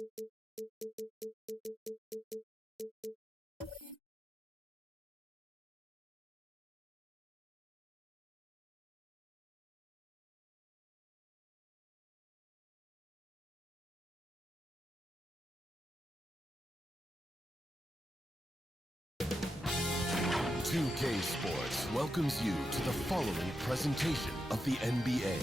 2K Sports welcomes you to the following presentation of the NBA.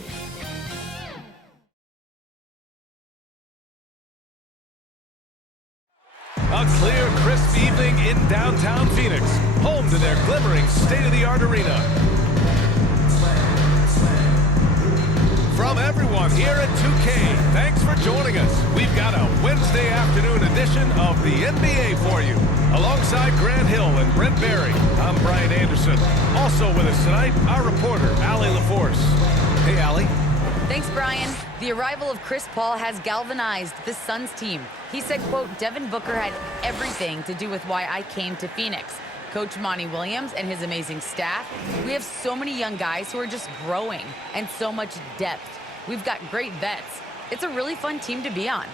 A clear, crisp evening in downtown Phoenix, home to their glimmering state-of-the-art arena. From everyone here at 2K, thanks for joining us. We've got a Wednesday afternoon edition of the NBA for you. Alongside Grant Hill and Brent Barry, I'm Brian Anderson. Also with us tonight, our reporter, Allie LaForce. Hey, Allie. Thanks, Brian. The arrival of Chris Paul has galvanized the Suns team. He said, quote, Devin Booker had everything to do with why I came to Phoenix. Coach Monty Williams and his amazing staff. We have so many young guys who are just growing and so much depth. We've got great vets. It's a really fun team to be on.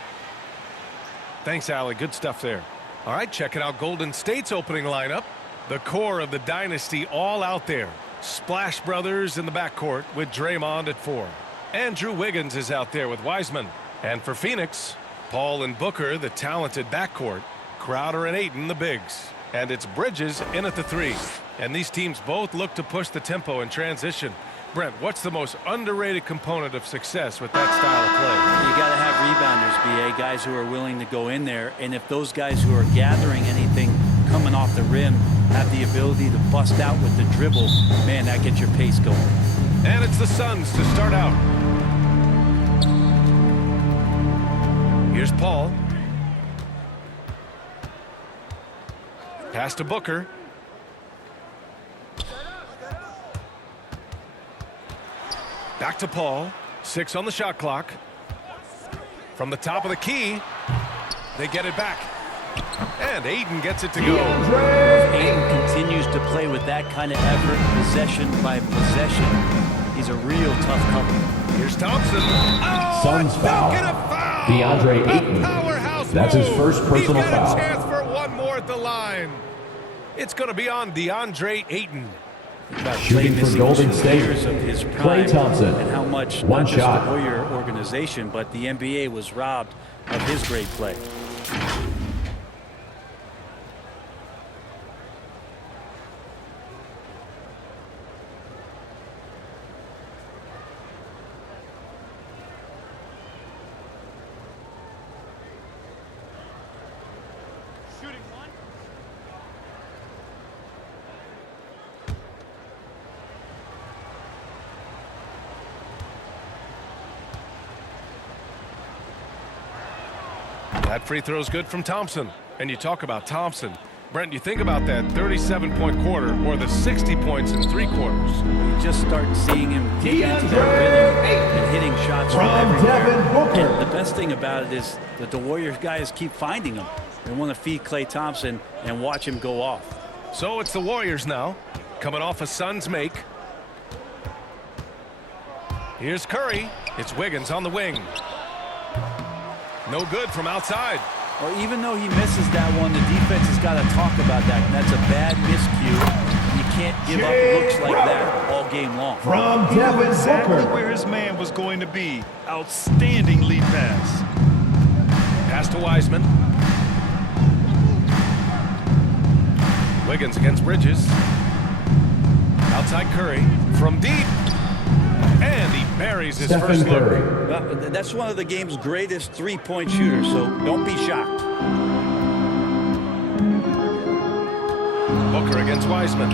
Thanks, Allie. Good stuff there. All right, checking out Golden State's opening lineup. The core of the dynasty all out there. Splash Brothers in the backcourt with Draymond at 4. Andrew Wiggins is out there with Wiseman. And for Phoenix, Paul and Booker, the talented backcourt. Crowder and Ayton, the bigs. And it's Bridges in at the 3. And these teams both look to push the tempo in transition. Brent, what's the most underrated component of success with that style of play? You got to have rebounders, B.A., guys who are willing to go in there. And if those guys who are gathering anything coming off the rim have the ability to bust out with the dribble, man, that gets your pace going. And it's the Suns to start out. Here's Paul. Pass to Booker. Back to Paul. 6 on the shot clock. From the top of the key, they get it back. And Ayton gets it to go. Ayton continues to play with that kind of effort, possession by possession. He's a real tough cover. Here's Thompson. Oh, Suns foul. DeAndre Ayton. That's his first personal He's got foul. a chance for one more at the line. It's going to be on DeAndre Ayton. Shooting for Golden State, Klay Thompson. And how much One not just shot. the Warrior organization, but the NBA was robbed of his great play. That free throw's good from Thompson. And you talk about Thompson. Brent, you think about that 37-point quarter or the 60 points in 3 quarters. You just start seeing him get into that rhythm and hitting shots from everywhere. And the best thing about it is that the Warriors guys keep finding him. They want to feed Klay Thompson and watch him go off. So it's the Warriors now, coming off a Suns make. Here's Curry. It's Wiggins on the wing. No good from outside. Well, even though he misses that one, the defense has got to talk about that. And that's a bad miscue. You can't give up looks like that all game long. From He knew Devin exactly Booker. where his man was going to be. Outstanding lead pass. Pass to Wiseman. Wiggins against Bridges. Outside Curry. From deep. And he buries his Stephen first look. Curry. Well, that's one of the game's greatest three-point shooters, so don't be shocked. Booker against Wiseman.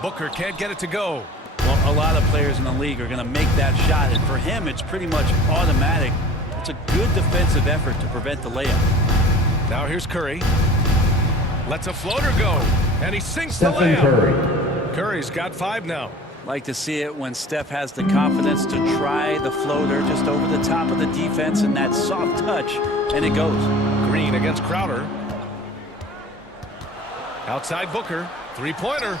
Booker can't get it to go. Well, a lot of players in the league are going to make that shot, and for him, it's pretty much automatic. It's a good defensive effort to prevent the layup. Now here's Curry. Lets a floater go, and he sinks the Stephen layup. Curry. Curry's got 5 now. Like to see it when Steph has the confidence to try the floater just over the top of the defense and that soft touch, and it goes. Green against Crowder. Outside Booker. 3-pointer.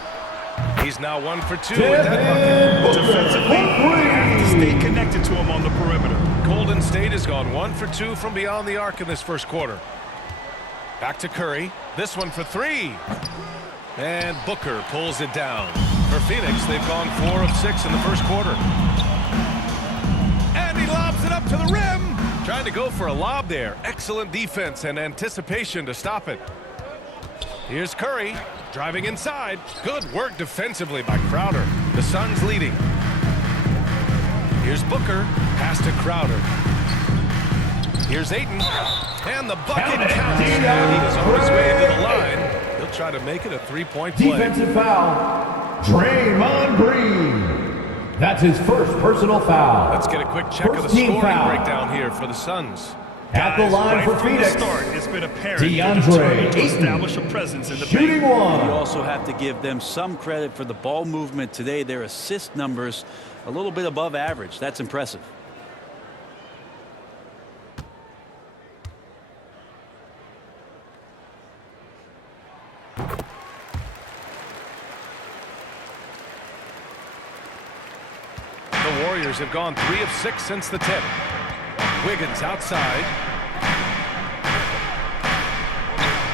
He's now 1 for 2 with that bucket. Defensively, you have to stay connected to him on the perimeter. Golden State has gone 1 for 2 from beyond the arc in this first quarter. Back to Curry. This one for 3. And Booker pulls it down. For Phoenix, they've gone 4 of 6 in the first quarter. And he lobs it up to the rim. Trying to go for a lob there. Excellent defense and anticipation to stop it. Here's Curry driving inside. Good work defensively by Crowder. The Suns leading. Here's Booker. Pass to Crowder. Here's Ayton. And the bucket counts. And he is on his way to the line. He'll try to make it a three-point play. Defensive foul. Draymond Green. That's his first personal foul. Let's get a quick check of the scoring breakdown here for the Suns. At the line right for from Phoenix, the start, it's been apparent DeAndre to Ayton, establish a presence in the shooting paint. one. You also have to give them some credit for the ball movement today. Their assist numbers a little bit above average. That's impressive. The Warriors have gone 3 of 6 since the tip. Wiggins outside.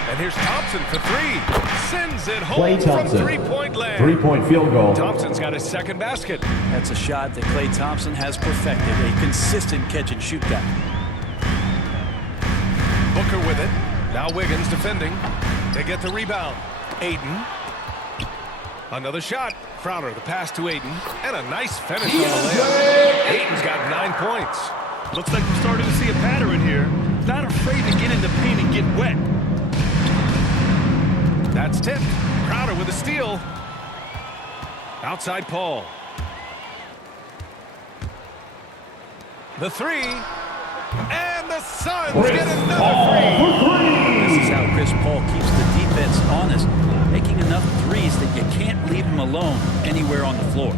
And here's Thompson for 3. Sends it home Klay from Thompson. three-point land. Three-point field goal. Thompson's got his second basket. That's a shot that Klay Thompson has perfected. A consistent catch-and-shoot guy. Booker with it. Now Wiggins defending. They get the rebound. Ayton. Another shot. Crowder, the pass to Ayton. And a nice finish on the layup. Ayton's got 9 points. Looks like we're starting to see a pattern here. Not afraid to get in the paint and get wet. That's tipped. Crowder with a steal. Outside Paul. The 3. And the Suns get another 3. This is how Chris Paul keeps the defense honest, making enough threes that you can't leave him alone anywhere on the floor.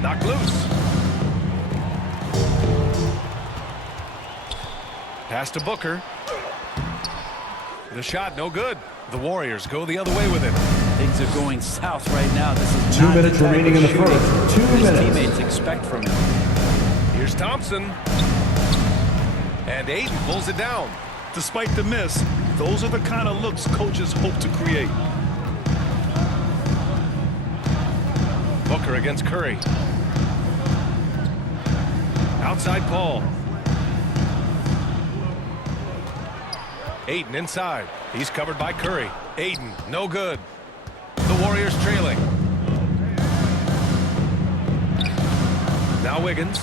Knocked loose. Pass to Booker. The shot no good. The Warriors go the other way with it. Things are going south right now. This is 2 not minutes the type remaining of in the shooting first. 2 his minutes. teammates expect from him. Here's Thompson. And Ayton pulls it down. Despite the miss, those are the kind of looks coaches hope to create. Booker against Curry. Outside Paul. Ayton inside. He's covered by Curry. Ayton, no good. The Warriors trailing. Now Wiggins.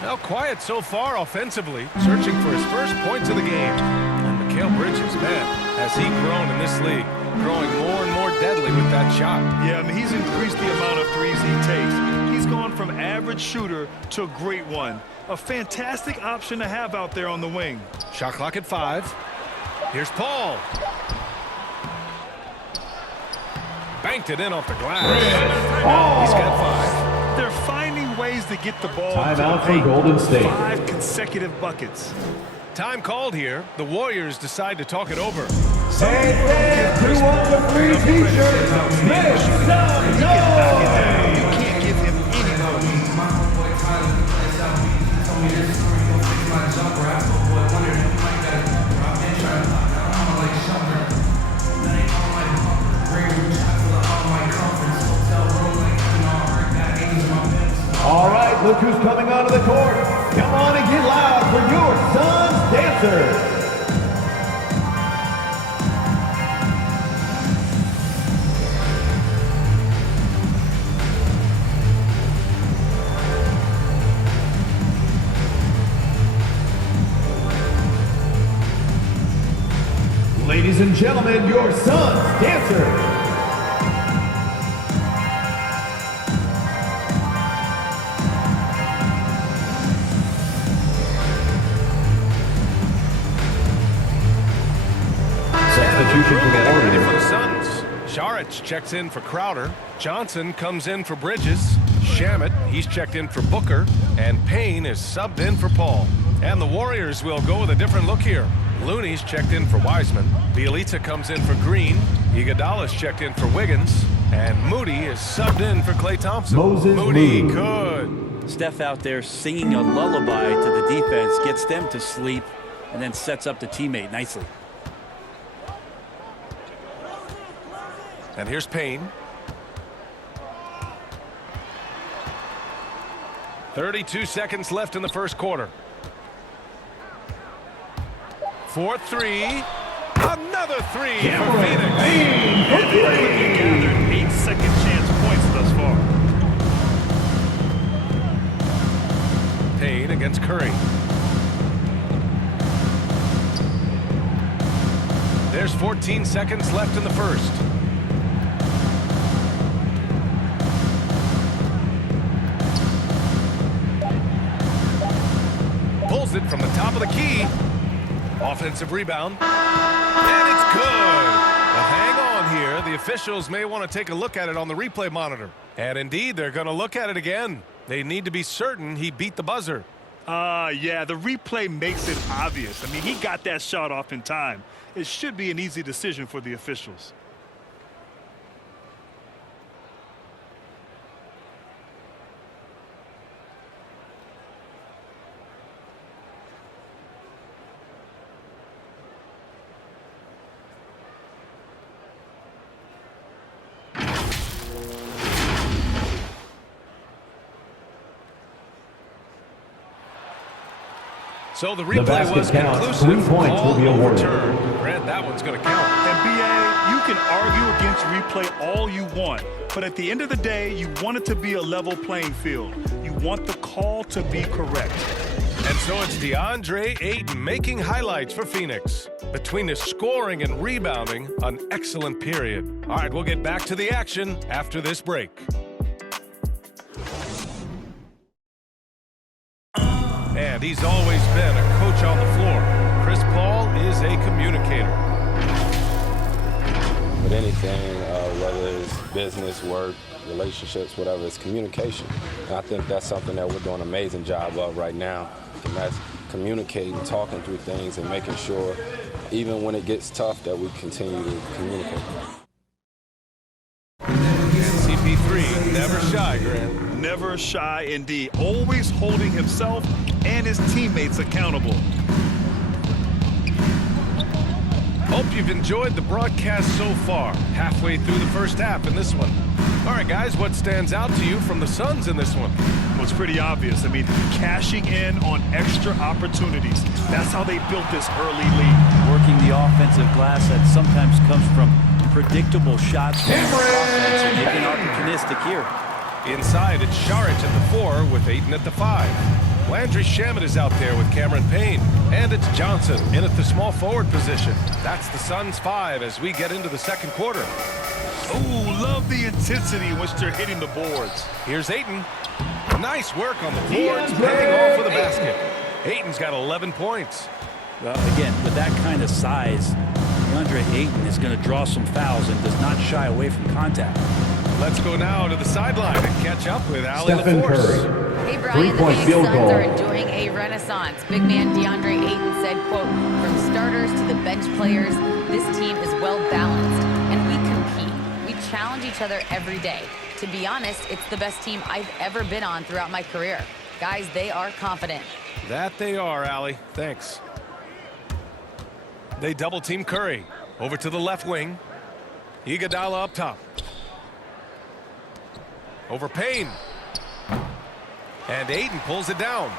Now quiet so far offensively. Searching for his first points of the game. And Mikal Bridges, man, has he grown in this league. Growing more and more deadly with that shot. Yeah, I mean, he's increased the amount of threes he takes. He's gone from average shooter to a great one. A fantastic option to have out there on the wing. Shot clock at 5. Here's Paul. Banked it in off the glass. He's got 5. They're finding ways to get the ball. Timeout to for the paint. Golden State. 5 consecutive buckets. Time called here. The Warriors decide to talk it over. Hey, fans who want the free t-shirts, make some You noise! can't give him any more. All right, look who's coming onto the court. Come on and get loud for your Suns dancers. Ladies and gentlemen, your Suns dancers. Substitution for the Ready for Warriors. the Suns. Saric checks in for Crowder. Johnson comes in for Bridges. Shamet, he's checked in for Booker. And Payne is subbed in for Paul. And the Warriors will go with a different look here. Looney's checked in for Wiseman. Bielitsa comes in for Green. Iguodala's checked in for Wiggins. And Moody is subbed in for Klay Thompson. Moses Moody Moody. good. Steph out there singing a lullaby to the defense, gets them to sleep, and then sets up the teammate nicely. And here's Payne. 32 seconds left in the first quarter. 4-3. Another three for Phoenix. And they've quickly gathered 8 second chance points thus far. Payne against Curry. There's 14 seconds left in the first. Pulls it from the top of the key. Offensive rebound. And it's good. Well, hang on here. The officials may want to take a look at it on the replay monitor. And indeed, they're going to look at it again. They need to be certain he beat the buzzer. Yeah, the replay makes it obvious. I mean, he got that shot off in time. It should be an easy decision for the officials. So the replay was conclusive. 3 points will be awarded. Grant, that one's going to count. And BA, you can argue against replay all you want, but at the end of the day, you want it to be a level playing field. You want the call to be correct. And so it's DeAndre Ayton making highlights for Phoenix. Between his scoring and rebounding, an excellent period. All right, we'll get back to the action after this break. And he's always been a coach on the floor. Chris Paul is a communicator. With anything, whether it's business, work, relationships, whatever, it's communication. And I think that's something that we're doing an amazing job of right now. And that's communicating, talking through things, and making sure, even when it gets tough, that we continue to communicate. And CP3, never shy, Grant. Never shy indeed. Always holding himself and his teammates accountable. Hope you've enjoyed the broadcast so far. Halfway through the first half in this one. All right, guys, what stands out to you from the Suns in this one? Well, it's pretty obvious. I mean, cashing in on extra opportunities. That's how they built this early lead. Working the offensive glass that sometimes comes from predictable shots from the offense, and they've been opportunistic here. Inside, it's Šarić at the 4 with Ayton at the 5. Landry Shamet is out there with Cameron Payne. And it's Johnson in at the small forward position. That's the Suns' 5 as we get into the second quarter. Ooh, love the intensity in which they're hitting the boards. Here's Ayton. Nice work on the boards, paying off for the basket. Ayton's got 11 points. Well, again, with that kind of size, DeAndre Ayton is going to draw some fouls and does not shy away from contact. Let's go now to the sideline and catch up with Allie Stephen LaForce. Curry. Hey, Brian, the 3-point Phoenix field Suns goal. are enjoying a renaissance. Big man DeAndre Ayton said, quote, from starters to the bench players, this team is well balanced, and we compete. We challenge each other every day. To be honest, it's the best team I've ever been on throughout my career. Guys, they are confident. That they are, Allie. Thanks. They double-team Curry. Over to the left wing. Iguodala up top. Over Payne. And Ayton pulls it down.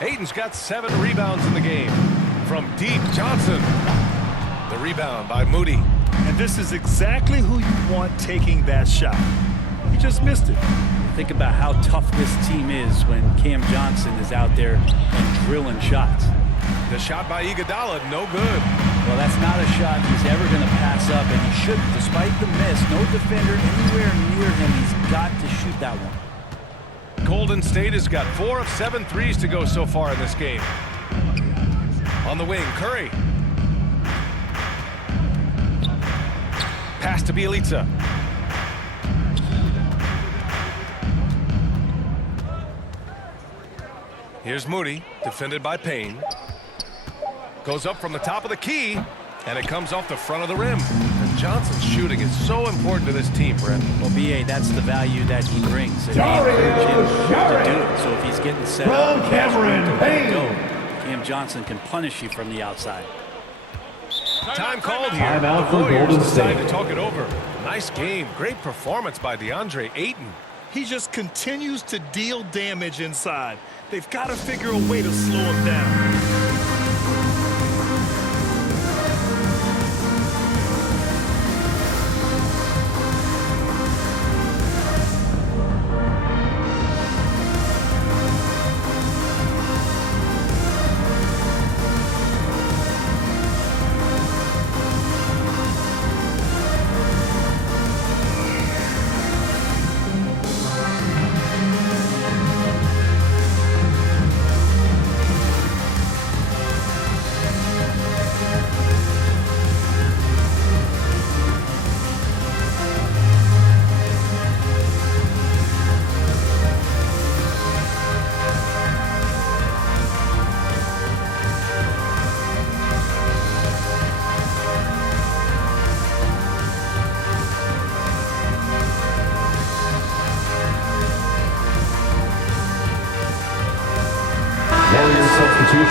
Ayton's got 7 rebounds in the game. From deep, Johnson. The rebound by Moody. And this is exactly who you want taking that shot. He just missed it. Think about how tough this team is when Cam Johnson is out there and drilling shots. The shot by Iguodala, no good. Well, that's not a shot he's ever going to pass up, and he shouldn't. Despite the miss, no defender anywhere near him. He's got to shoot that one. Golden State has got 4 of 7 threes to go so far in this game. On the wing, Curry. Pass to Bjelica. Here's Moody, defended by Payne. Goes up from the top of the key, and it comes off the front of the rim. And Johnson's shooting is so important to this team, Brent. Well, B.A., that's the value that he brings. And they encourage him to do it. So if he's getting set up and he has room to go, Cam Johnson can punish you from the outside. Time called here. Timeout The for Warriors Golden decide State. to talk it over. Nice game. Great performance by DeAndre Ayton. He just continues to deal damage inside. They've got to figure a way to slow him down.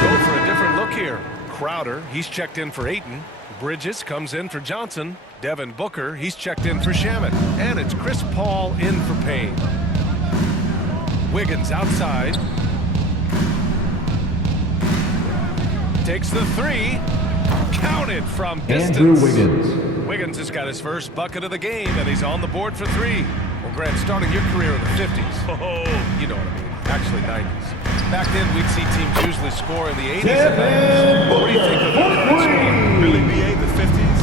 Go for a different look here. Crowder, he's checked in for Ayton. Bridges comes in for Johnson. Devin Booker, he's checked in for Shamet. And it's Chris Paul in for Payne. Wiggins outside. Takes the three. Counted from distance. Andrew Wiggins. Wiggins has got his first bucket of the game, and he's on the board for three. Well, Grant, starting your career in the 50s. Oh, You know what I mean. Actually, 90s. Back then, we'd see teams usually score in the 80s and 90s. What do you think of the current score? really, B.A., the 50s?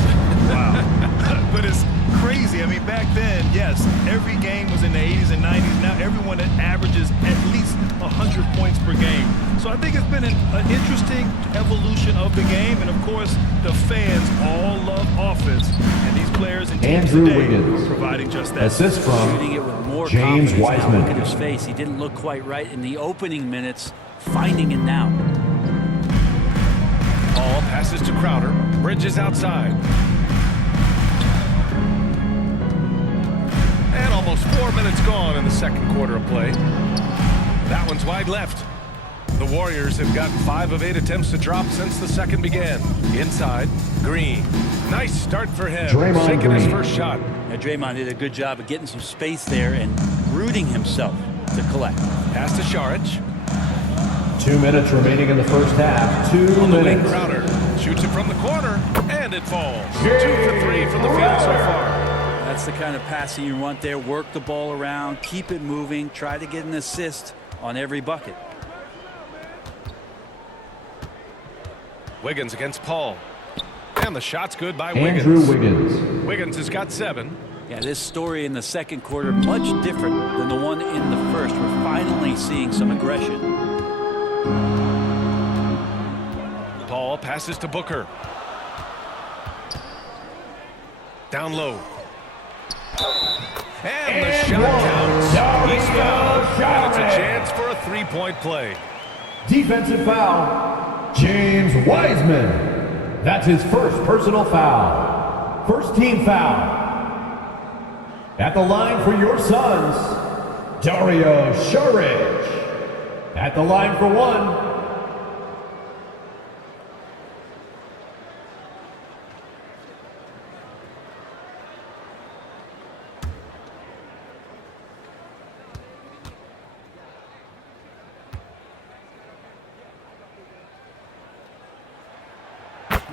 Wow. But it's crazy. I mean, back then, yes, every game was in the 80s and 90s. Now everyone averages at least 100 points per game. So I think it's been an interesting evolution of the game. And, of course, the fans all love offense. And these players and teams Andrew today Wiggins. are providing just that. Assist Shooting from it with more James confidence. Now Wiseman. look at his face. He didn't look quite right in the opening minutes. Finding it now. Paul passes to Crowder. Bridges outside. And almost 4 minutes gone in the second quarter of play. That one's wide left. The Warriors have gotten 5 of 8 attempts to drop since the second began. Inside, Green. Nice start for him. Draymond Sinking his Green. first shot. Now, Draymond did a good job of getting some space there and rooting himself to collect. Pass to Saric. 2 minutes remaining in the first half. 2 On the wing, minutes. Crowder shoots it from the corner, and it falls. 2 for 3 from the field so far. That's the kind of passing you want there. Work the ball around, keep it moving, try to get an assist on every bucket. Wiggins against Paul. And the shot's good by Andrew Wiggins. Wiggins. Wiggins has got 7. Yeah, this story in the second quarter much different than the one in the first. We're finally seeing some aggression. Paul passes to Booker. Down low. And the shot counts. He's fouled. And it's a chance for a three-point play. Defensive foul. James Wiseman. That's his first personal foul. First team foul. At the line for your Suns, Dario Saric. At the line for one.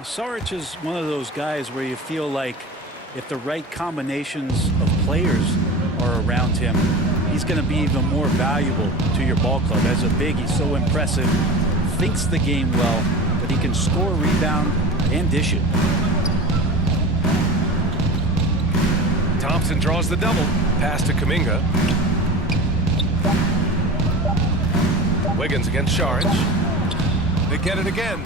Saric is one of those guys where you feel like if the right combinations of players are around him, he's going to be even more valuable to your ball club. As a big, he's so impressive, thinks the game well, but he can score, rebound, and dish it. Thompson draws the double. Pass to Kuminga. Wiggins against Saric. They get it again.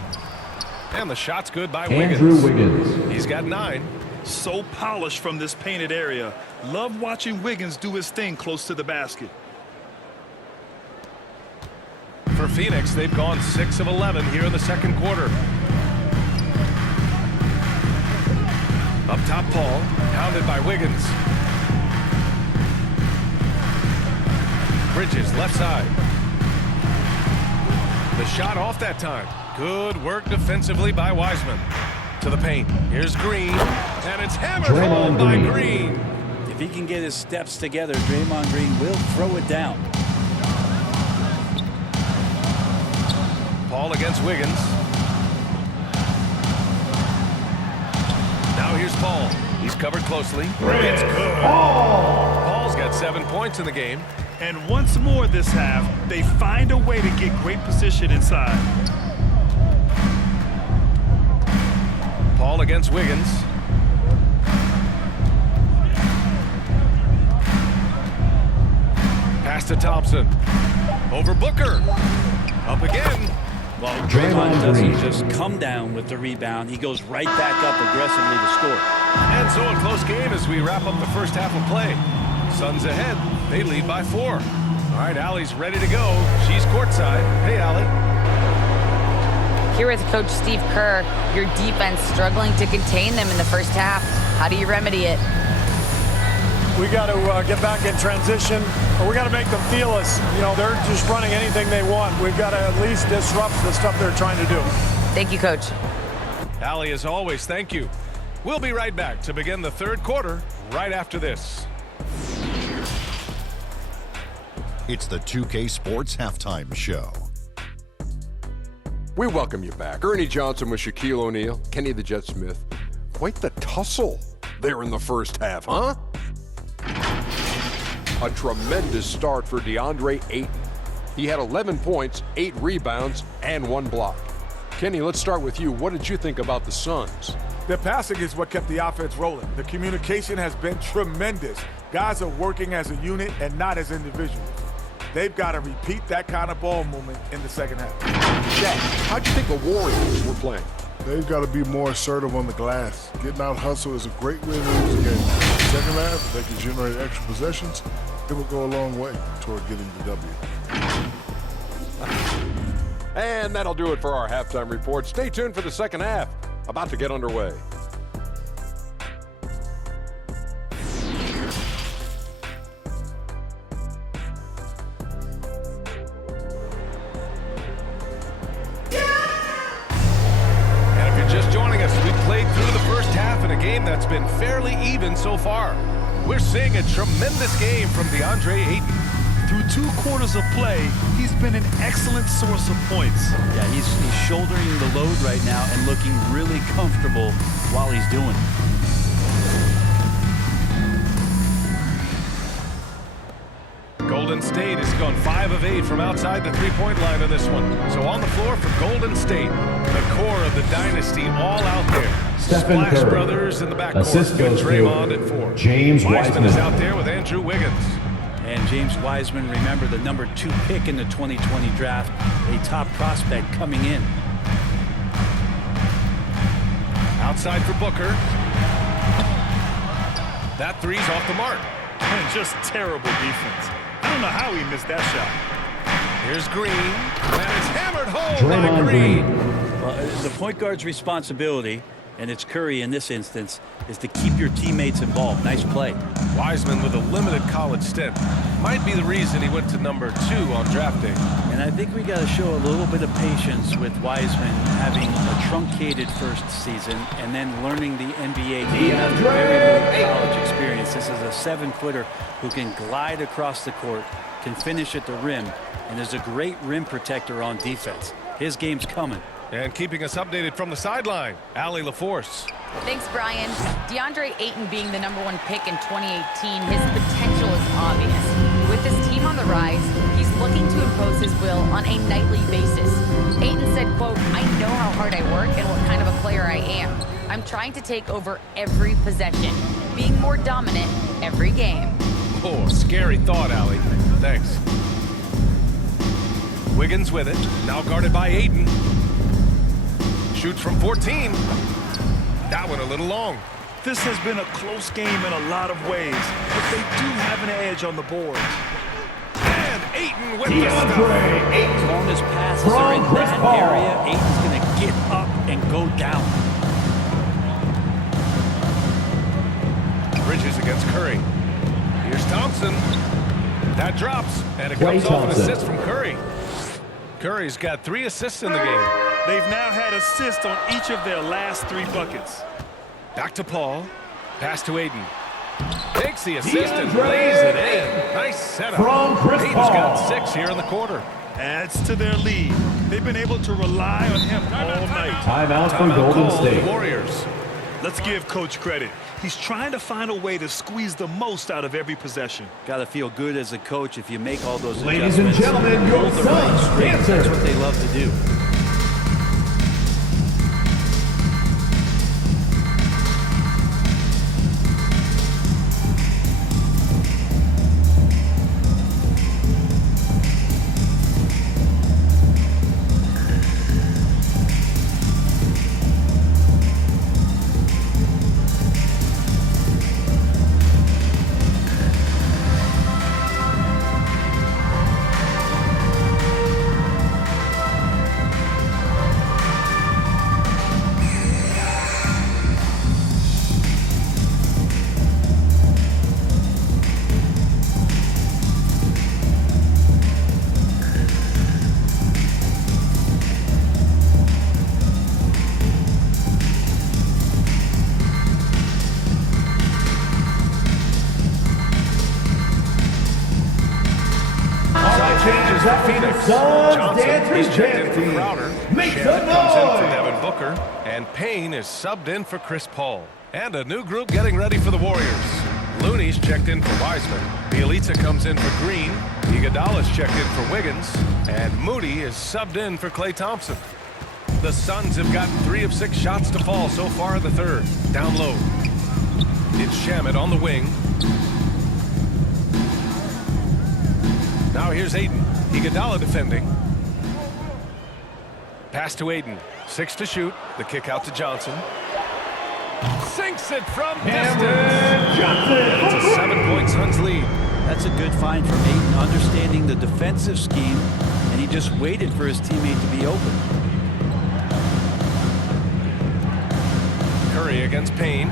And the shot's good by Andrew Wiggins. Wiggins. He's got 9. So polished from this painted area. Love watching Wiggins do his thing close to the basket. For Phoenix, they've gone 6 of 11 here in the second quarter. Up top, Paul, hounded by Wiggins. Bridges, left side. The shot off that time. Good work defensively by Wiseman. To the paint. Here's Green, and it's hammered home by Green. If he can get his steps together, Draymond Green will throw it down. Paul against Wiggins. Now here's Paul. He's covered closely. It's good. Paul's got 7 points in the game. And once more this half, they find a way to get great position inside. Paul against Wiggins. Pass to Thompson. Over Booker. Up again. Well, Draymond doesn't just come down with the rebound. He goes right back up aggressively to score. And so a close game as we wrap up the first half of play. Suns ahead. They lead by 4. All right, Allie's ready to go. She's courtside. Hey, Allie. Here with Coach Steve Kerr, your defense struggling to contain them in the first half. How do you remedy it? We got to get back in transition, or we got to make them feel us. You know, they're just running anything they want. We've got to at least disrupt the stuff they're trying to do. Thank you, Coach. Allie, as always, thank you. We'll be right back to begin the third quarter right after this. It's the 2K Sports Halftime Show. We welcome you back. Ernie Johnson with Shaquille O'Neal, Kenny the Jet Smith. Quite the tussle there in the first half, huh? A tremendous start for DeAndre Ayton. He had 11 points, 8 rebounds, and 1 block. Kenny, let's start with you. What did you think about the Suns? Their passing is what kept the offense rolling. The communication has been tremendous. Guys are working as a unit and not as individuals. They've got to repeat that kind of ball movement in the second half. Shaq, how'd you think the Warriors were playing? They've got to be more assertive on the glass. Getting out hustle is a great way to lose the game. Second half, if they can generate extra possessions, it will go a long way toward getting the W. And that'll do it for our halftime report. Stay tuned for the second half. About to get underway. In a game that's been fairly even so far. We're seeing a tremendous game from DeAndre Ayton. Through 2 quarters of play, he's been an excellent source of points. Yeah, he's shouldering the load right now and looking really comfortable while he's doing it. Golden State has gone 5 of 8 from outside the three-point line in this one. So on the floor for Golden State, the core of the dynasty all out there. Stephen Splash Curry. Brothers in the backcourt Assist with goes to Draymond at 4. James Wiseman is Wiseman. out there with Andrew Wiggins. And James Wiseman, remember, the number 2 pick in the 2020 draft, a top prospect coming in. Outside for Booker. That three's off the mark. And just terrible defense. I don't know how he missed that shot. Here's Green, and it's hammered home Draymond by Green. Well, the point guard's responsibility, and it's Curry in this instance, is to keep your teammates involved. Nice play. Wiseman with a limited college stint. Might be the reason he went to number 2 on draft day. And I think we got to show a little bit of patience with Wiseman having a truncated first season and then learning the NBA game after very little college experience. This is a 7-footer who can glide across the court, can finish at the rim, and is a great rim protector on defense. His game's coming. And keeping us updated from the sideline, Allie LaForce. Thanks, Brian. DeAndre Ayton being the number 1 pick in 2018, his potential is obvious. With his team on the rise, he's looking to impose his will on a nightly basis. Ayton said, quote, "I know how hard I work and what kind of a player I am. I'm trying to take over every possession, being more dominant every game." Oh, scary thought, Allie. Thanks. Wiggins with it, now guarded by Ayton. Shoots from 14. That one a little long. This has been a close game in a lot of ways, but they do have an edge on the board. And Ayton with the DeAndre stop. Ayton. As long as passes are in Chris that Paul. area, Ayton's going to get up and go down. against Curry. Here's Thompson. That drops, and it Klay comes off an Thompson. assist from Curry. Curry's got 3 assists in the game. They've now had assists on each of their last 3 buckets. Back to Paul. Pass to Aiden. Takes the assist and lays it in. Nice setup. From Chris Aiden's Paul. got 6 here in the quarter. Adds to their lead. They've been able to rely on him all night. Timeout for Timeout Golden called, State. the Warriors. Let's give Coach credit. He's trying to find a way to squeeze the most out of every possession. Got to feel good as a coach if you make all those Ladies and adjustments. gentlemen, your Hold the right Suns straight. dancer. That's what they love to do. Changes for Phoenix. Johnson, he's checked in for Crowder. Shannon comes in for Devin Booker. And Payne is subbed in for Chris Paul. And a new group getting ready for the Warriors. Looney's checked in for Wiseman. Bielitsa comes in for Green. Iguodala's checked in for Wiggins. And Moody is subbed in for Klay Thompson. The Suns have gotten 3 of 6 shots to fall so far in the third. Down low. It's Shamet on the wing. Now here's Aiden. Iguodala defending. Pass to Aiden. 6 to shoot. The kick out to Johnson. Sinks it from distance. It's a 7-point Suns lead. That's a good find from Aiden, understanding the defensive scheme, and he just waited for his teammate to be open. Curry against Payne.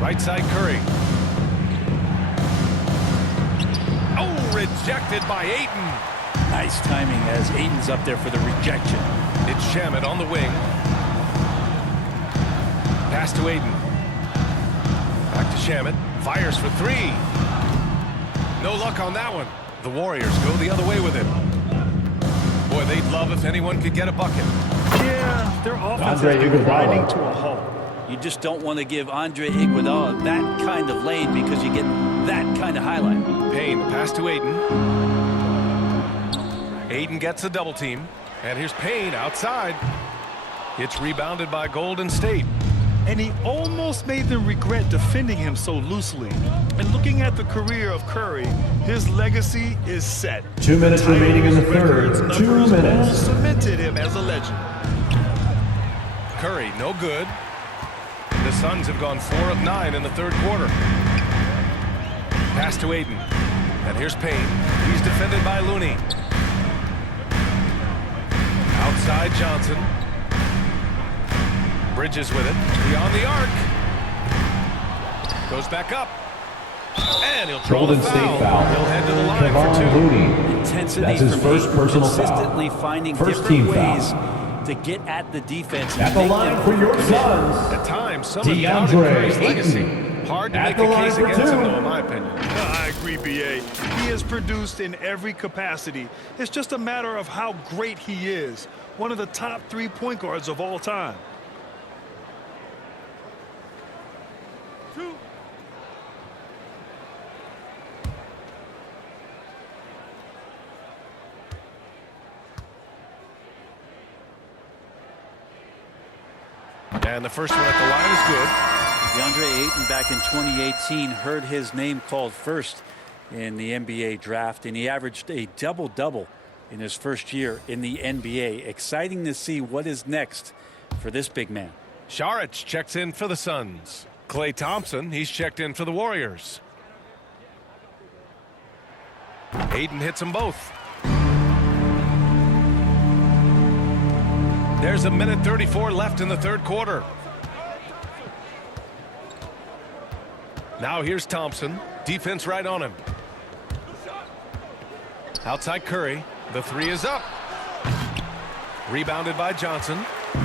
Right side Curry. Rejected by Ayton. Nice timing as Aiden's up there for the rejection. It's Shamet on the wing. Pass to Aiden. Back to Shamet. Fires for 3. No luck on that one. The Warriors go the other way with it. Boy, they'd love if anyone could get a bucket. Yeah, their offense Andre has been Iguodala. grinding to a halt. You just don't want to give Andre Iguodala that kind of lane because you get that kind of highlight. Payne, pass to Aiden. Aiden gets a double team. And here's Payne outside. It's rebounded by Golden State. And he almost made them regret defending him so loosely. And looking at the career of Curry, his legacy is set. 2 minutes remaining in the third. Records, 2 numbers all minutes. cemented him as a legend. Curry, no good. The Suns have gone 4 of 9 in the third quarter. Pass to Aiden. And here's Payne. He's defended by Looney. Outside Johnson. Bridges with it. Beyond the arc. Goes back up. And he'll throw Golden the State foul. foul. He'll head to the line Kevon for 2. Looney. Intensity That's his from first Aiden, personal foul. consistently finding First different team foul. ways to get at the defense. At the Make line them for your commit. Suns. At times, some have doubted DeAndre Curry's legacy. Ayton. Hard to At make the a line case for against him, 2. though, in my opinion. I agree, B.A. He has produced in every capacity. It's just a matter of how great he is. One of the top 3 point guards of all time. And the first one at the line is good. DeAndre Ayton back in 2018 heard his name called first in the NBA draft, and he averaged a double-double in his first year in the NBA. Exciting to see what is next for this big man. Saric checks in for the Suns. Klay Thompson, he's checked in for the Warriors. Ayton hits them both. There's 1:34 left in the third quarter. Now here's Thompson. Defense right on him. Outside Curry. The three is up. Rebounded by Johnson.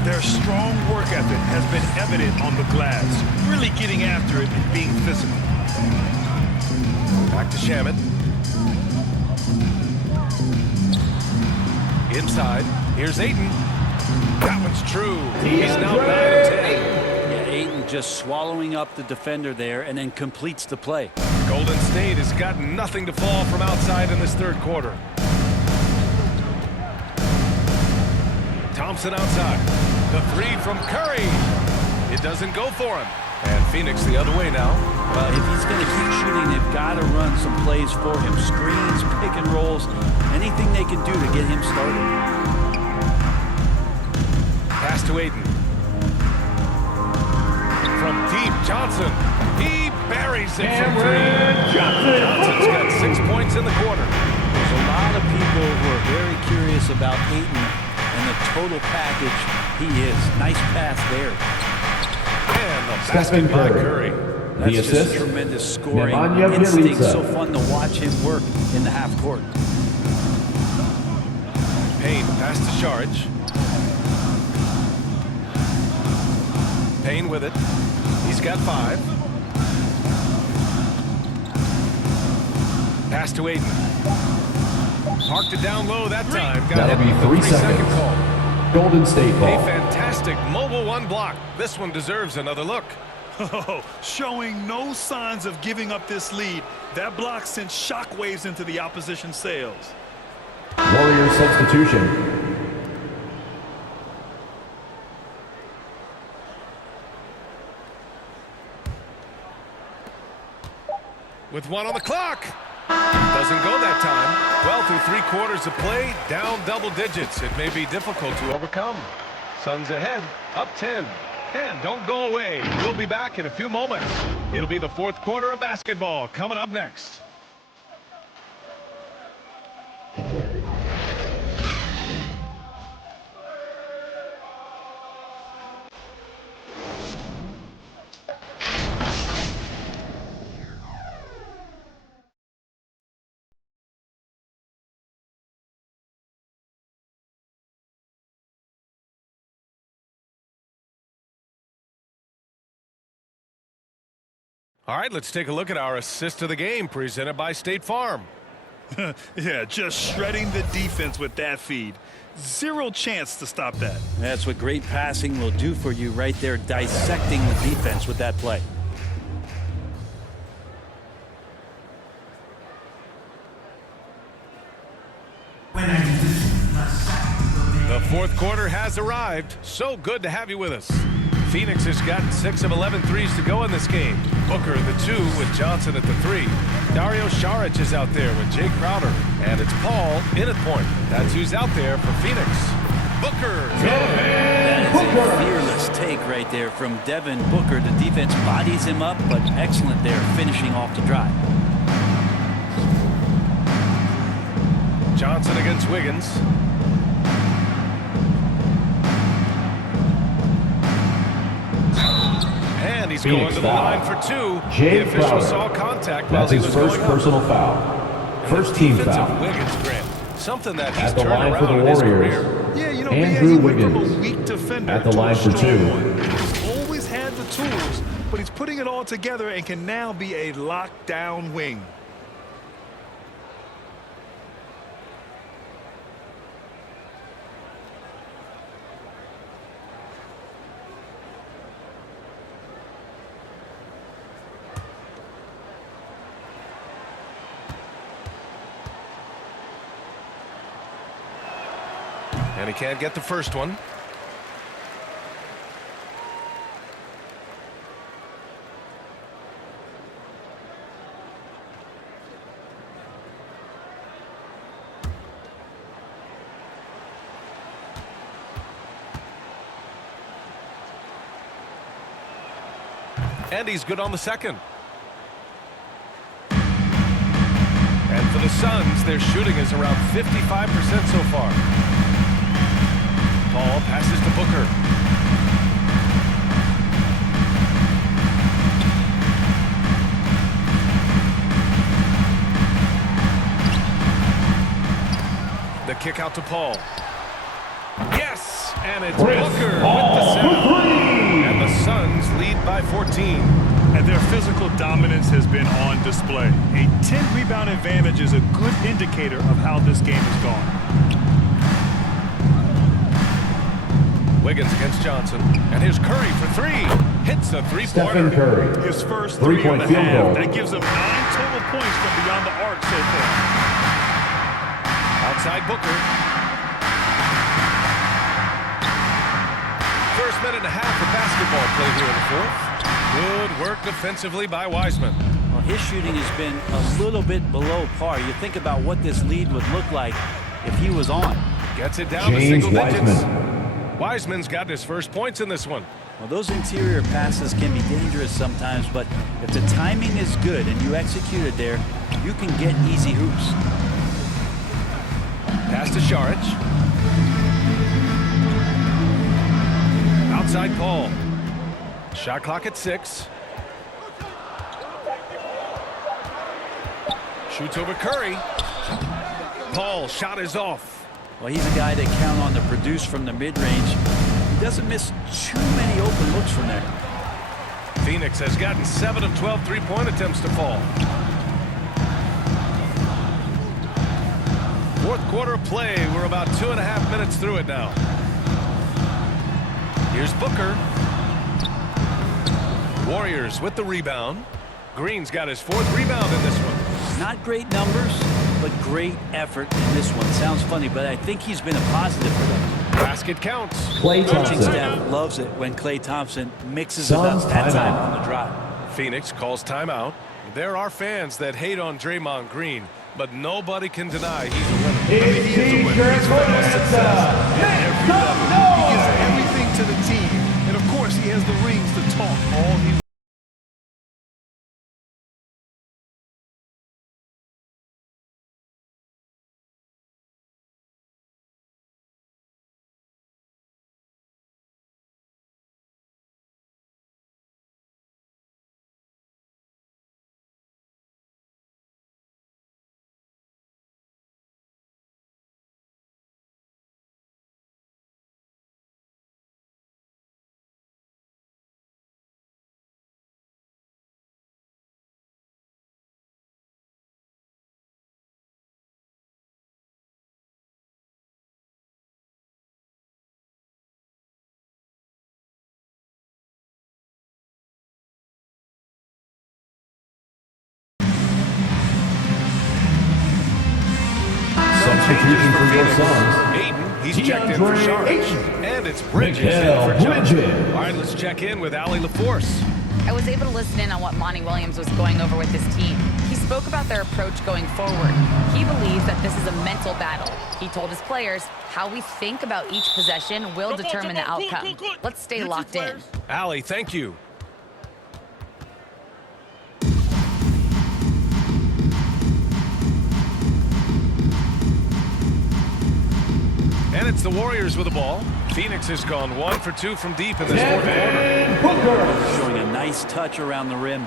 Their strong work ethic has been evident on the glass. Really getting after it and being physical. Back to Shamet. Inside. Here's Ayton. That one's true. He's now 9 of 10. Yeah, Ayton just swallowing up the defender there and then completes the play. Golden State has got nothing to fall from outside in this third quarter. Thompson outside. The three from Curry. It doesn't go for him. And Phoenix the other way now. Well, if he's going to keep shooting, they've got to run some plays for him. Screens, pick and rolls, anything they can do to get him started. Pass to Ayton. From deep, Johnson. He buries it for three. Johnson's got 6 points in the quarter. There's a lot of people who are very curious about Ayton and the total package he is. Nice pass there. And the basket by Curry. That's just tremendous scoring instinct. So fun to watch him work in the half court. Payne pass to Saric. Payne with it. He's got 5. Pass to Ayton. Parked it down low that time. Got That'll be 3 seconds. Call. Golden State ball. A fantastic mobile one block. This one deserves another look. Oh, showing no signs of giving up this lead. That block sent shockwaves into the opposition sails. Warriors substitution. With 1 on the clock. Doesn't go that time. Well, through 3 quarters of play, down double digits. It may be difficult to overcome. Suns ahead, up 10. And don't go away. We'll be back in a few moments. It'll be the fourth quarter of basketball coming up next. All right, let's take a look at our assist of the game presented by State Farm. Yeah, just shredding the defense with that feed. Zero chance to stop that. That's what great passing will do for you right there, dissecting the defense with that play. The fourth quarter has arrived. So good to have you with us. Phoenix has got 6 of 11 threes to go in this game. Booker the 2 with Johnson at the 3. Dario Saric is out there with Jay Crowder. And it's Paul in at point. That's who's out there for Phoenix. Booker. That is a fearless take right there from Devin Booker. The defense bodies him up, but excellent there, finishing off the drive. Johnson against Wiggins. And he's going to the line for 2. The official saw contact while he was going up. That's his first personal foul. First team foul. Wiggins, Grant. Something that he's at the turned line for around the in his Warriors. career. Yeah, you know, Andrew he went from a Wiggins weak defender at the to line a for strong 2. one. He's always had the tools, but he's putting it all together and can now be a lockdown wing. And he can't get the first one. And he's good on the second. And for the Suns, their shooting is around 55% so far. Paul passes to Booker. kick out to Paul. Yes, and it's Booker with the save. And the Suns lead by 14. And their physical dominance has been on display. A 10-rebound advantage is a good indicator of how this game has gone. Wiggins against Johnson. And here's Curry for three. Hits the three-pointer. Stephen Curry. His first three of the field half. goal. That gives him 9 total points from beyond the arc so far. Outside Booker. First minute and a half of basketball play here in the fourth. Good work defensively by Wiseman. Well, his shooting has been a little bit below par. You think about what this lead would look like if he was on. Gets it down to single digits. Wiseman's got his first points in this one. Well, those interior passes can be dangerous sometimes, but if the timing is good and you execute it there, you can get easy hoops. Pass to Šarić. Outside Paul. Shot clock at 6. Shoots over Curry. Paul, shot is off. Well, he's a guy that count on to produce from the mid-range. He doesn't miss too many open looks from there. Phoenix has gotten 7 of 12 three-point attempts to fall. Fourth quarter of play. We're about 2.5 minutes through it now. Here's Booker. Warriors with the rebound. Green's got his 4th rebound in this one. Not great numbers, but great effort in this one. Sounds funny, but I think he's been a positive for them. Basket counts. Klay Coaching Thompson. staff loves it when Klay Thompson mixes it up that time on the drive. Phoenix calls timeout. There are fans that hate on Draymond Green, but nobody can deny he's a winner. He is a winner. He's found success at every level. He gives everything to the team. And of course, he has the rings to talk all he Substitution for your Suns. Aiden, he's checked in for Šarić. And it's Bridges in for Johnson. All right, let's check in with Allie LaForce. I was able to listen in on what Monty Williams was going over with his team. He spoke about their approach going forward. He believes that this is a mental battle. He told his players how we think about each possession will determine the outcome. Let's stay locked in. Allie, thank you. And it's the Warriors with the ball. Phoenix has gone 1 for 2 from deep in this fourth quarter. Showing a nice touch around the rim.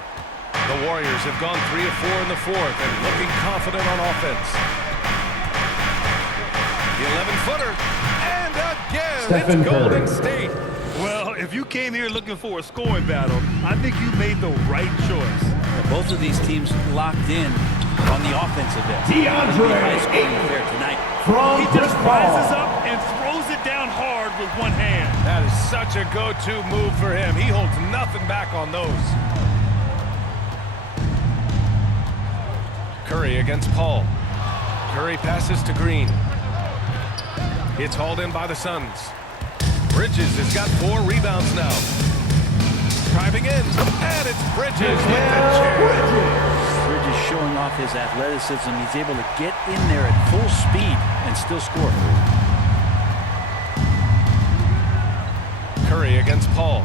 The Warriors have gone 3 of 4 in the fourth and looking confident on offense. The 11-footer. And again, it's Golden State. Well, if you came here looking for a scoring battle, I think you made the right choice. Both of these teams locked in on the offensive end. DeAndre affair tonight. From He just rises up and throws it down hard with one hand. That is such a go-to move for him. He holds nothing back on those. Curry against Paul. Curry passes to Green. It's hauled in by the Suns. Bridges has got 4 rebounds now. Driving in, and it's Bridges with the chair. Bridges showing off his athleticism. He's able to get in there at full speed and still score. Curry against Paul.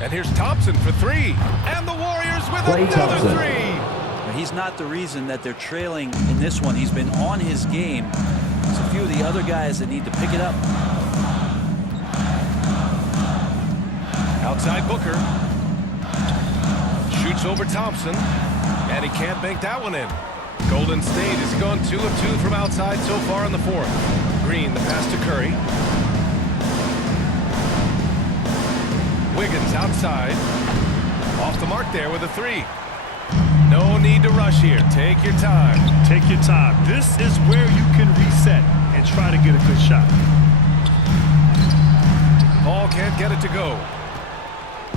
And here's Thompson for 3. And the Warriors with another 3. He's not the reason that they're trailing in this one. He's been on his game. There's a few of the other guys that need to pick it up. Outside Booker. Shoots over Thompson. And he can't bank that one in. Golden State has gone 2 of 2 from outside so far in the fourth. Green, the pass to Curry. Wiggins outside. Off the mark there with a three. No need to rush here. Take your time. Take your time. This is where you can reset and try to get a good shot. Paul can't get it to go.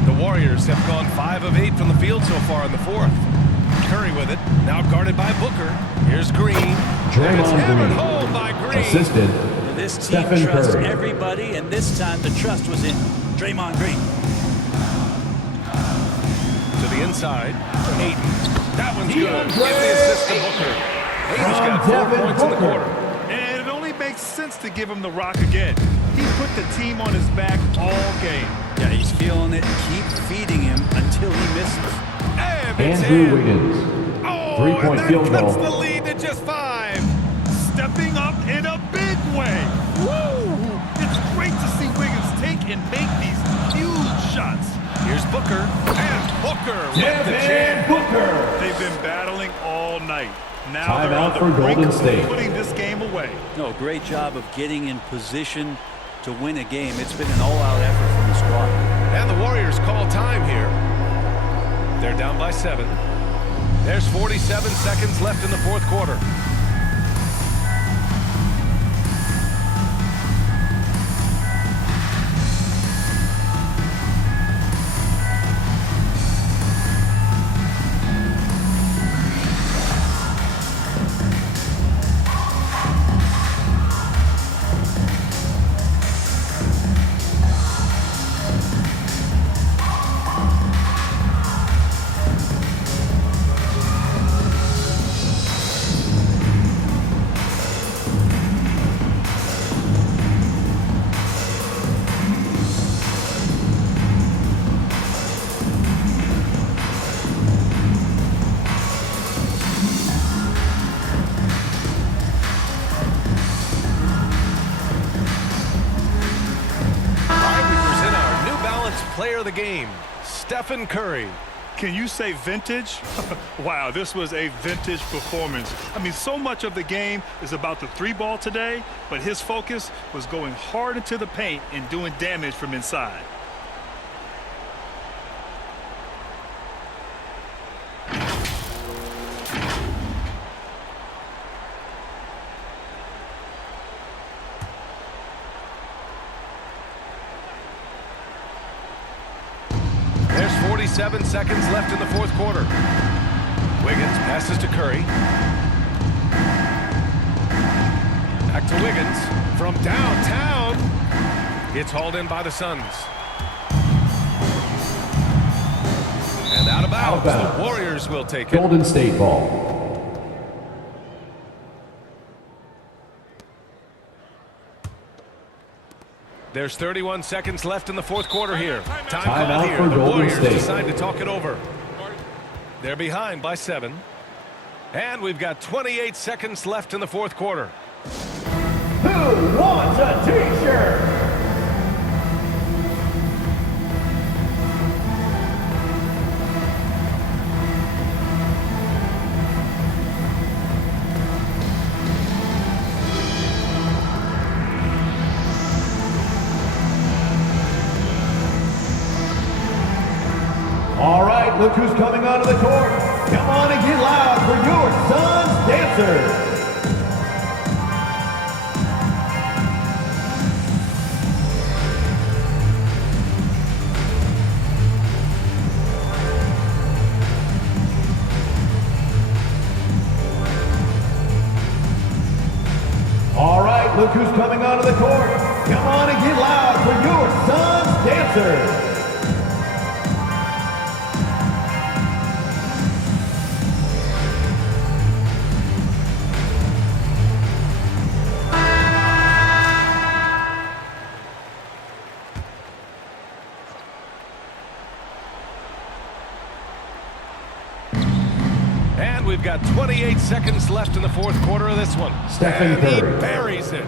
The Warriors have gone 5 of 8 from the field so far in the fourth. Curry with it. Now guarded by Booker. Here's Green. And it's hammered home by Green. Assisted. This team Stephen trusts Curry. everybody, and this time the trust was in Draymond Green. To the inside. Ayton. That one's good. Give the assist to Booker. Ayton's got 4 points in the quarter. And it only makes sense to give him the rock again. He put the team on his back all game. Yeah, he's feeling it. Keep feeding him until he misses. And it's Andrew in. Wiggins. Oh, 3-point and field that cuts goal. the lead to just 5. Stepping up in a big way. Woo! It's great to see Wiggins take and make these huge shots. Here's Booker. And Booker with the jam. Booker. They've been battling all night. Now Timeout they're on the for brink Golden of State. putting this game away. No, great job of getting in position to win a game. It's been an all-out effort from the squad. And the Warriors call time here. They're down by 7. There's 47 seconds left in the fourth quarter. Player of the game, Stephen Curry. Can you say vintage? Wow, this was a vintage performance. I mean, so much of the game is about the 3-ball today, but his focus was going hard into the paint and doing damage from inside. There's 47 seconds left in the fourth quarter. Wiggins passes to Curry. Back to Wiggins from downtown. It's hauled in by the Suns. And out of bounds. The Warriors will take it. Golden State ball. There's 31 seconds left in the fourth quarter here. Time Timeout call here. for The Golden Warriors State. decide to talk it over. They're behind by 7. And we've got 28 seconds left in the fourth quarter. Who wants a t-shirt? All right, look who's coming onto the court. Come on and get loud for your Suns dancers. All right, look who's coming onto the court. Come on and get loud for your Suns dancers. And we've got 28 seconds left in the fourth quarter of this one. Stephen and he Curry. buries it.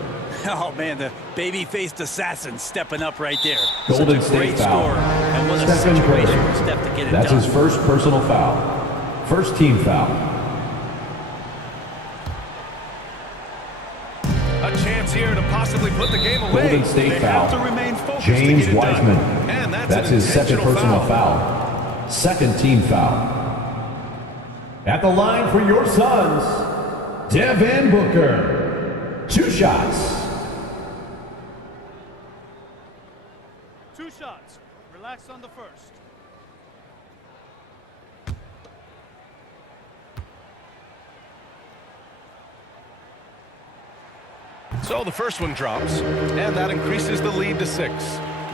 Oh, man, the baby-faced assassin stepping up right there. Golden Such a great State foul. scorer. And what a Stephen situation Curry. for Steph to get it That's done. his first personal foul. First team foul. A chance here to possibly put the game away. Golden State They foul. have to remain focused James to get it done. Wiseman. And that's That's an his second intentional personal foul. Second team foul. At the line for your Suns, Devin Booker. 2 shots. 2 shots. Relax on the first. So the first one drops, and that increases the lead to 6.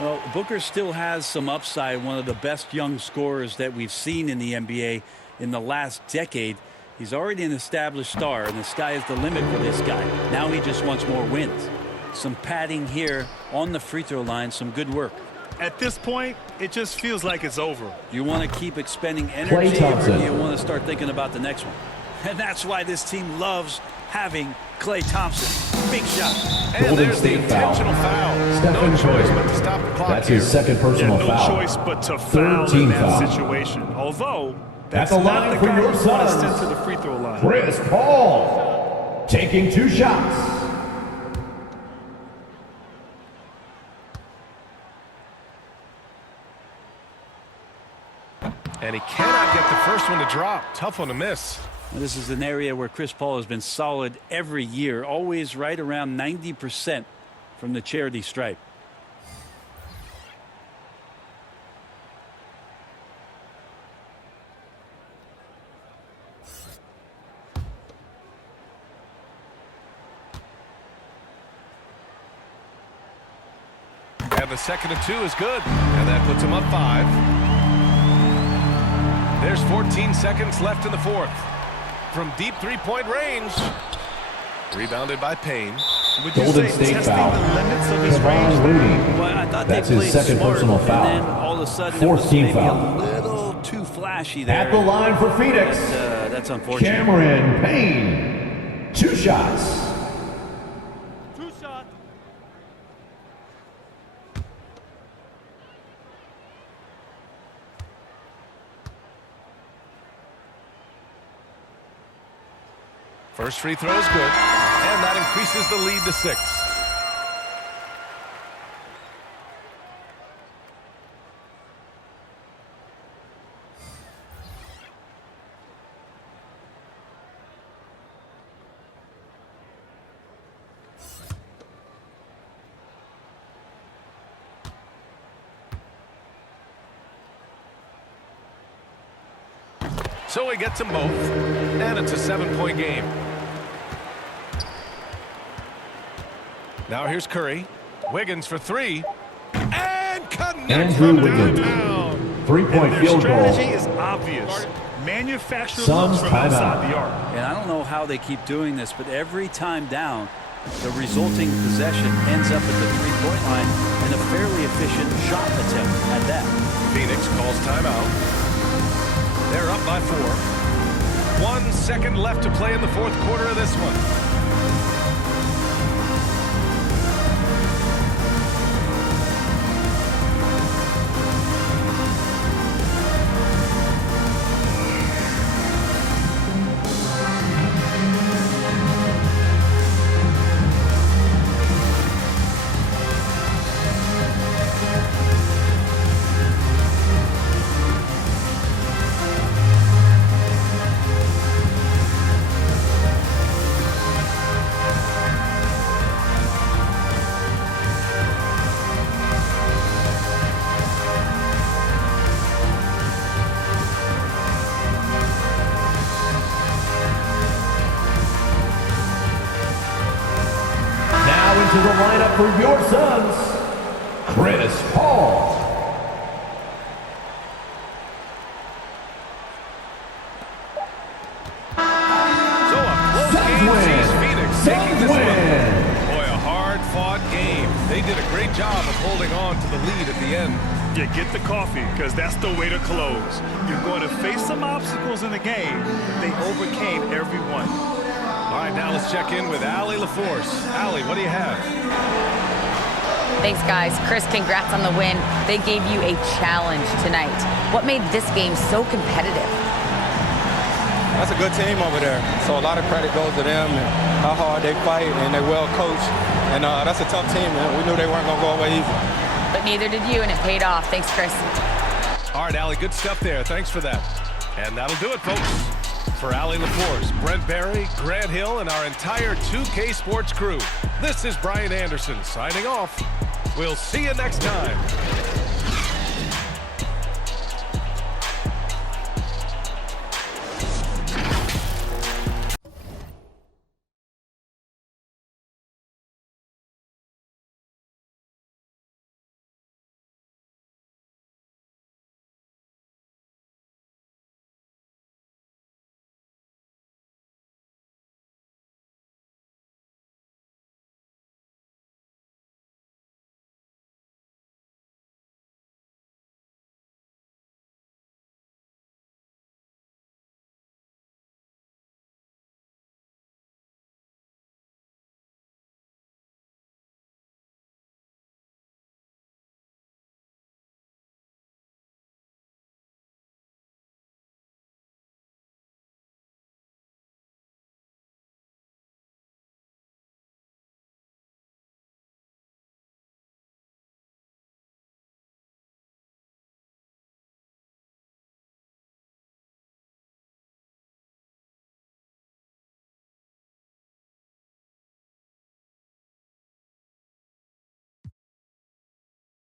Well, Booker still has some upside, one of the best young scorers that we've seen in the NBA in the last decade. He's already an established star, and the sky is the limit for this guy. Now he just wants more wins. Some padding here on the free throw line, some good work. At this point, it just feels like it's over. You want to keep expending Klay energy, Thompson. or you want to start thinking about the next one? And that's why this team loves having Klay Thompson. Big shot. And Golden there's the State foul. intentional foul. Stephen No choice Curry. but to stop the clock That's here. his second personal no foul. choice but to Third foul team in that foul. situation. Although, At that's the not line the for guy your you want to Suns, send to the free throw line. Chris Paul. Taking 2 shots. And he cannot get the first one to drop. Tough one to miss. This is an area where Chris Paul has been solid every year, always right around 90% from the charity stripe. And the second and 2 is good. And that puts him up 5. There's 14 seconds left in the fourth. From deep three-point range. Rebounded by Payne. Would you Golden say State testing foul. the limits of his range? Kevon Looney. Well, I thought That's they his played second smart, personal foul. And then all of a sudden Fourth it was team maybe foul. a little too flashy there. At the line for Phoenix, That's unfortunate. Cameron Payne. 2 shots. 2 shots. First free throw is good. And that increases the lead to 6. So he gets them both, and it's a 7-point game. Now here's Curry. Wiggins for 3. And connects Andrew from Wiggins. downtown. 3-point Their field goal. strategy is obvious. Manufacture Suns looks from outside timeout. the arc. And I don't know how they keep doing this, but every time down, the resulting possession ends up at the three-point line and a fairly efficient shot attempt at that. Phoenix calls timeout. They're up by 4. 1 second left to play in the fourth quarter of this one. To the lineup for your Suns, Chris Paul. So a close game sees Phoenix taking this one. Boy, a hard-fought game. They did a great job of holding on to the lead at the end. Yeah, get the coffee, because that's the way to close. You're going to face some obstacles in the game. They overcame every one. All right, now let's check in with Allie LaForce. Allie, what do you have? Thanks, guys. Chris, congrats on the win. They gave you a challenge tonight. What made this game so competitive? That's a good team over there. So a lot of credit goes to them and how hard they fight, and they're well coached. And that's a tough team, man. We knew they weren't going to go away easy. But neither did you, and it paid off. Thanks, Chris. All right, Allie, good stuff there. Thanks for that. And that'll do it, folks. For Allie LaForce, Brent Barry, Grant Hill, and our entire 2K Sports crew, this is Brian Anderson signing off. We'll see you next time.